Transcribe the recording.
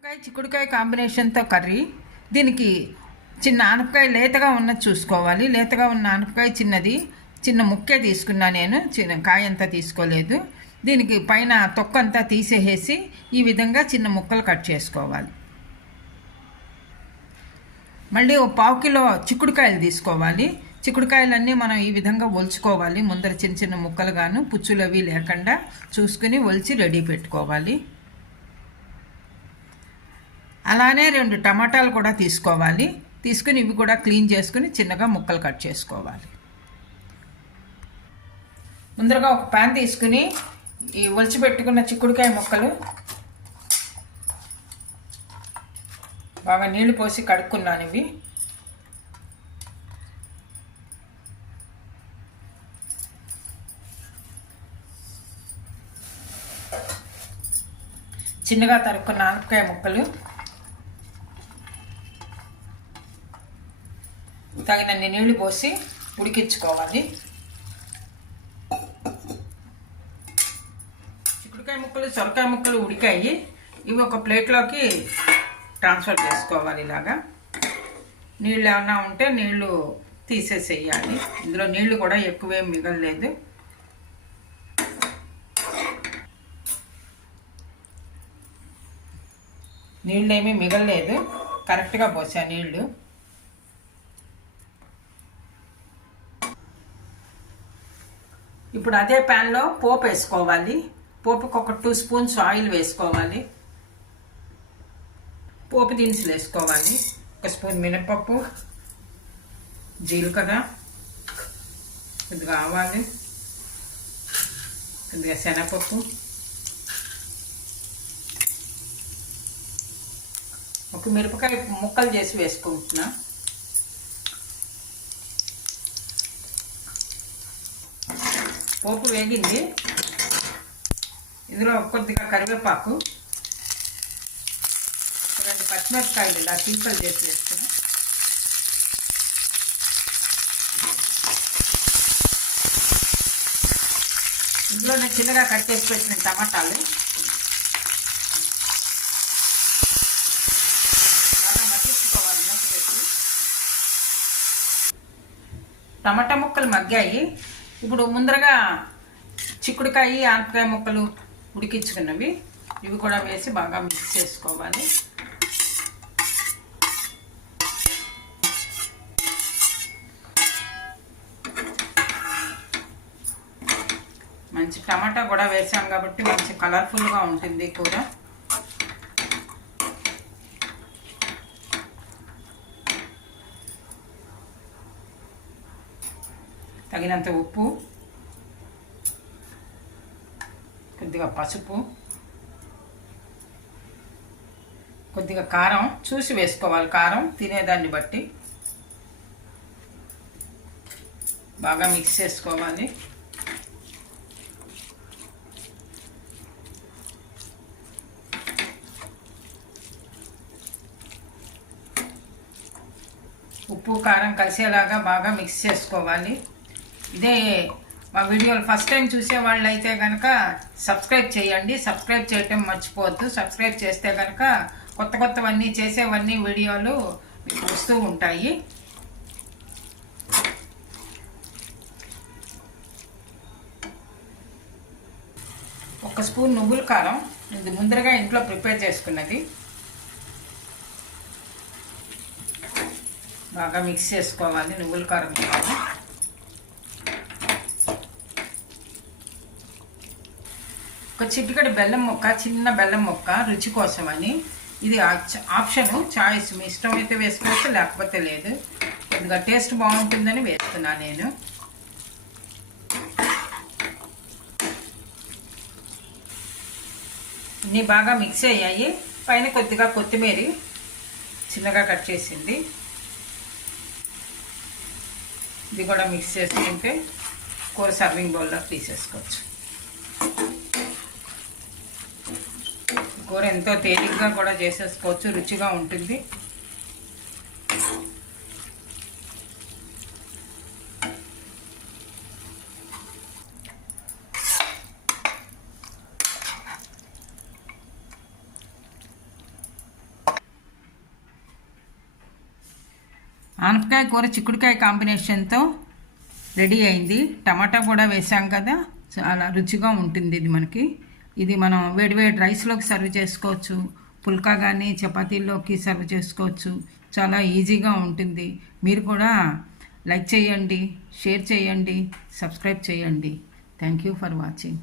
ఆనపకాయ చిక్కుడుకాయ కాంబినేషన్తో కర్రీ. దీనికి చిన్న ఆనపకాయ లేతగా ఉన్నది చూసుకోవాలి. లేతగా ఉన్న ఆనపకాయ చిన్నది. చిన్న ముక్కే తీసుకున్నా నేను. చిన్న కాయ అంతా తీసుకోలేదు. దీనికి పైన తొక్క అంతా తీసేసి ఈ విధంగా చిన్న ముక్కలు కట్ చేసుకోవాలి. మళ్ళీ ఓ పావు కిలో చిక్కుడుకాయలు తీసుకోవాలి. చిక్కుడుకాయలన్నీ మనం ఈ విధంగా ఒలుచుకోవాలి. ముందర చిన్న చిన్న ముక్కలుగాను పుచ్చులు అవి లేకుండా చూసుకుని ఒలిచి రెడీ పెట్టుకోవాలి. అలానే రెండు టమాటాలు కూడా తీసుకోవాలి. తీసుకుని ఇవి కూడా క్లీన్ చేసుకుని చిన్నగా ముక్కలు కట్ చేసుకోవాలి. ముందరగా ఒక ప్యాన్ తీసుకుని ఈ ఒలిచి పెట్టుకున్న చిక్కుడుకాయ ముక్కలు బాగా నీళ్ళు పోసి కడుక్కున్నాను ఇవి. చిన్నగా తరుక్కున్న ఆనపకాయ ముక్కలు. తగినన్ని నీళ్ళు పోసి ఉడికించుకోవాలి. చిక్కుడుకాయ ముక్కలు సొరకాయ ముక్కలు ఉడికాయి. ఇవి ఒక ప్లేట్లోకి ట్రాన్స్ఫర్ చేసుకోవాలి ఇలాగా. నీళ్ళు ఏమన్నా ఉంటే నీళ్ళు తీసేసేయాలి. ఇందులో నీళ్ళు కూడా ఎక్కువేం మిగలలేదు. నీళ్ళు ఏమీ మిగలలేదు. కరెక్ట్గా పోసా నీళ్ళు ఇప్పుడు అదే ప్యాన్లో పోపు వేసుకోవాలి. పోపుకి ఒక టూ స్పూన్స్ ఆయిల్ వేసుకోవాలి. పోపు దినుసులు వేసుకోవాలి. ఒక స్పూన్ మినపప్పు జీలకర్ర కొద్దిగా ఆవాలు కొద్దిగా శనగపప్పు ఒక మిరపకాయ ముక్కలు చేసి వేసుకుంటున్నా. పోపు వేగింది. ఇందులో కొద్దిగా కరివేపాకు రెండు పచ్చిమిరపకాయలు ఇలా టీపలు చేసి వేసుకున్నాం. ఇందులో నేను చిన్నగా కట్ చేసి పెట్టిన టమాటాలు. టమాటా ముక్కలు మగ్గాయి. ఇప్పుడు ముందరగా చిక్కుడుకాయ ఆనపకాయ ముక్కలు ఉడికించుకున్నవి. ఇవి కూడా వేసి బాగా మిక్స్ చేసుకోవాలి. మంచి టమాటా కూడా వేసాం కాబట్టి మంచి కలర్ఫుల్గా ఉంటుంది కూర. తగినంత ఉప్పు కొద్దిగా పసుపు కొద్దిగా కారం చూసి వేసుకోవాలి. కారం తినేదాన్ని బట్టి బాగా మిక్స్ చేసుకోవాలి. ఉప్పు కారం కలిసేలాగా బాగా మిక్స్ చేసుకోవాలి. ఇదే మా వీడియోలు ఫస్ట్ టైం చూసే వాళ్ళు అయితే కనుక సబ్స్క్రైబ్ చేయండి. సబ్స్క్రైబ్ చేయటం మర్చిపోవద్దు. సబ్స్క్రైబ్ చేస్తే కనుక కొత్త కొత్తవన్నీ చేసేవన్నీ వీడియోలు మీకు వస్తూ ఉంటాయి. ఒక స్పూన్ నువ్వుల కారం. ఇది ముందరగా ఇంట్లో ప్రిపేర్ చేసుకున్నది. బాగా మిక్స్ చేసుకోవాలి. నువ్వుల కారం కారం ఒక చిటికడి బెల్లం మొక్క చిన్న బెల్లం మొక్క రుచి కోసమని. ఇది ఆప్షను చాయిస్. మీ ఇష్టం అయితే వేసుకోవచ్చు లేకపోతే లేదు. కొద్దిగా టేస్ట్ బాగుంటుందని వేస్తున్నా నేను. ఇన్ని బాగా మిక్స్ అయ్యాయి. పైన కొద్దిగా కొత్తిమీర చిన్నగా కట్ చేసింది. ఇది కూడా మిక్స్ చేసుకుంటే కూర సర్వింగ్ బౌల్లో తీసేసుకోవచ్చు. కూర ఎంతో తేలిగ్గా కూడా చేసేసుకోవచ్చు రుచిగా ఉంటుంది. ఆనపకాయ కూర చిక్కుడుకాయ కాంబినేషన్తో రెడీ అయింది. టమాటా కూడా వేసాం కదా చాలా రుచిగా ఉంటుంది ఇది మనకి. ఇది మనం వేడివేడి రైస్లోకి సర్వ్ చేసుకోవచ్చు. పుల్కా కానీ చపాతీల్లోకి సర్వ్ చేసుకోవచ్చు. చాలా ఈజీగా ఉంటుంది. మీరు కూడా లైక్ చేయండి షేర్ చేయండి సబ్స్క్రైబ్ చేయండి. Thank you for watching.